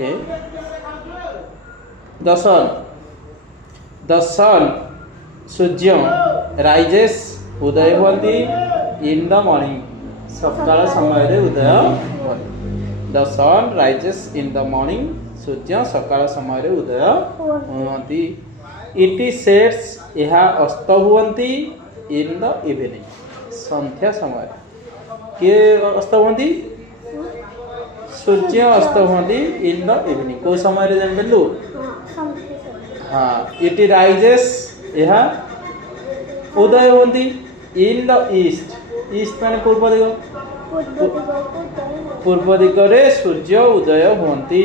Okay. The sun Surya rises उदय होती in the morning सकाळ समय उदय होती. The sun rises in the morning सूर्य सकाळ समय उदय होती. It sets यह अस्त हुवंती in the evening संध्या समय. किए अस्त हुवंती सूर्य अस्त हुवंती in the evening को समय रे जानलु. हाँ it rises यह उदय होती in the east. ईस्ट माने पूर्व दिग रे सूर्य उदय होती.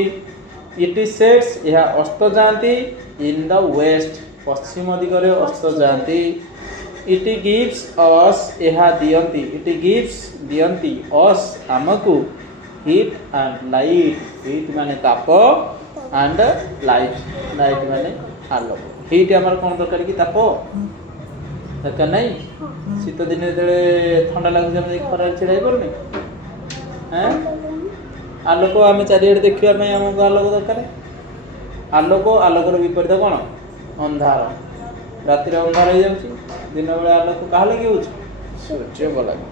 It sets यह अस्त जाती in the west पश्चिम दिग रे अस्त जाती. It gives us यह दियंती. It gives दियंती us हमकु heat and light. heat माने ताप and light. light माने आलोक. heat हमर कोन दरकार की ताप दरकार नहीं. शीत दिन ठंडा लगे हम खरा छिड़ाई करनी हैं. आलोक आम चारिड़े देखा आमको आलोक दरकार. आलोक आलोकर विपरीत कौन अंधार. राति अंधार हो जाऊँ दिन बेले आलोक क्या लगे सूर्य को लगे.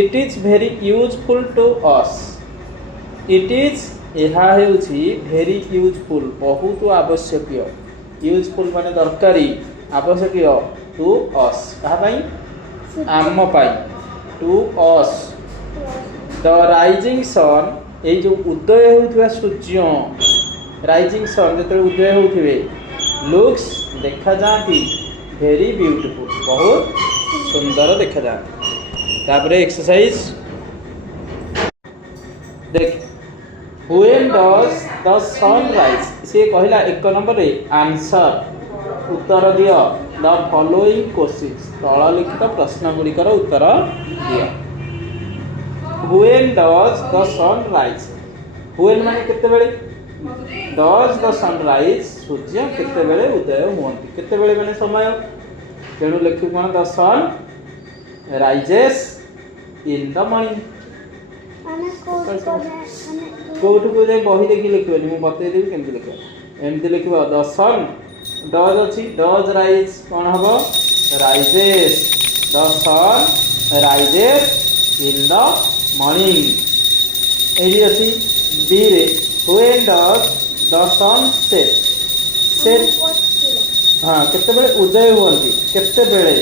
It is very useful to us. It is यह भेरी यूजफुल बहुत आवश्यक. यूजफुल माने दरकारी आवश्यक टू अस क्या आम to us. The rising sun ये जो उदय होता सूर्य राइजिंग सन जो उदय होते लुक्स देखा जाती वेरी ब्यूटीफुल बहुत सुंदर देखा जाती. तापर एक्सरसाइज देख when does the sun rise. से कहला एक नंबर रे आंसर उत्तर दियो द फॉलोइंग क्वेश्चंस तल लिखित प्रश्न गुड़िकर उत्तर दियो. When does the sun rise. When माने केते बेले डज द सन राइज सूर्य केते बेले उदय होती. केते बेले माने समय तेणु लिखिब कोन the sun rises in the morning. कोठु को जाय बही देखि लिखबेनी मु बतै देबी केमति लिखबा. एमति लिखबा द सन डज अछि डज राइज कोन हबो rises. The sun rises in the morning. एही अछि बी रे when does the sun set. Set हाँ केते बेले उदय होती केते बेले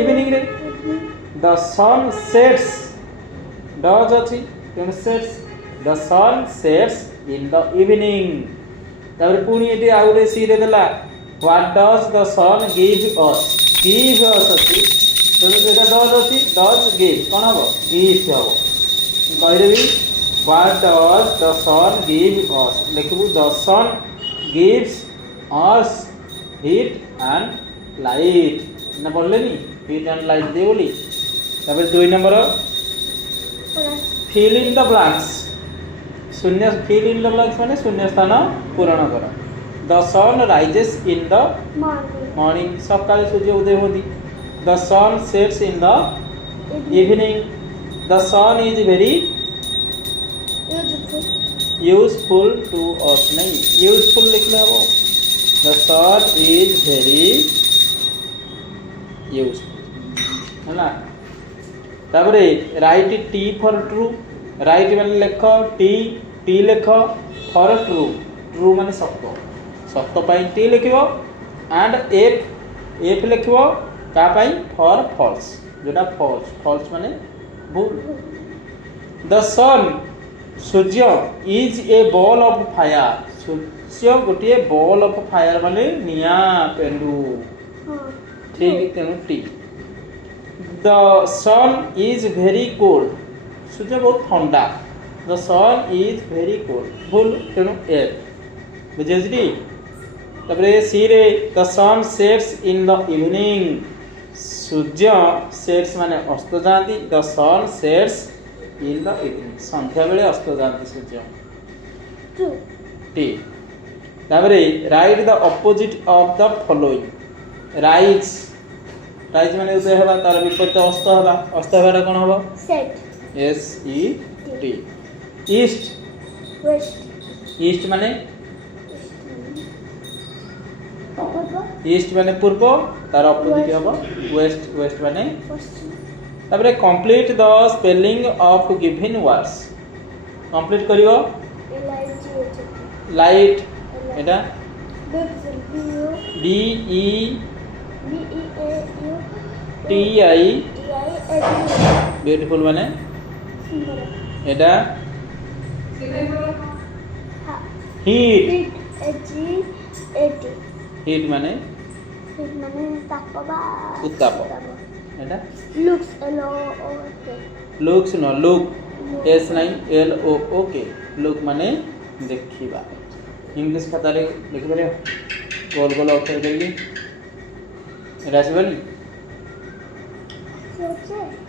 इवनिंग रे. द सन सेट्स डज अछि तेन sets the sun sets in the evening. तापर पुणी एटी आउरे सी रे देला what does the sun give us. Give us अछि तेन जेटा डज अछि डज गिव कोन हबो गिव हबो. कहि देबी what does the sun give us. लिखबू the sun gives us heat and light. ना बोललेनी हीट एंड लाइट दे बोली. तापर 2 number fill in the blanks. शून्य फिल इन द ब्लैंक्स माने शून्य स्थान पूरण कर. The sun rises in the morning सकाळे सूर्य उदय होती. The sun sets in the evening. The sun is very useful to us. नहीं यूजफुल लिखले हो. The sun is very useful है ना. तापरे write T for true. Write माने लेख टी टी लेख फॉर ट्रू. ट्रू माने सत्य सत्य पाई टी लिखिबो. एंड एफ एफ लिखिबो का पाई फॉर फॉल्स जोटा फॉल्स. फॉल्स माने भूल. द सन सूर्य is a ball of fire. सूर्य गोटे बॉल ऑफ फायर माने निया पेंडू. ठीक तेणु T. The sun is very cold. सूर्य बहुत ठंडा. The sun is very cold भूल तेणु एफ बुझे. तापर सी रे the sun sets in the evening. सूर्य सेट्स माने अस्त जाती. The sun sets in the evening संध्या बेले अस्त जाती सूर्य. टी. तापर write the opposite of the following. Rise rise माने उदय हेबा तार विपरीत अस्त हेबा. अस्त हेबाटा कोन हबो set. S E T. East west east माने ईस्ट माने पूर्व तार अपोजिट हबो वेस्ट वेस्ट माने पश्चिम तापर complete the spelling of given words complete करियो LIGH लाइट एटा BEAU D E BEAU T I TIAU beautiful माने सुंदर एटा हीट HEAT हीट माने हिट माने तापबा उत्ताप एटा looks LOOK looks no look S नहीं L O O K look माने देखिबा इंग्लिश खाता रे लिख बरे गोल गोल अक्षर देली एटा आसीबनी सोचे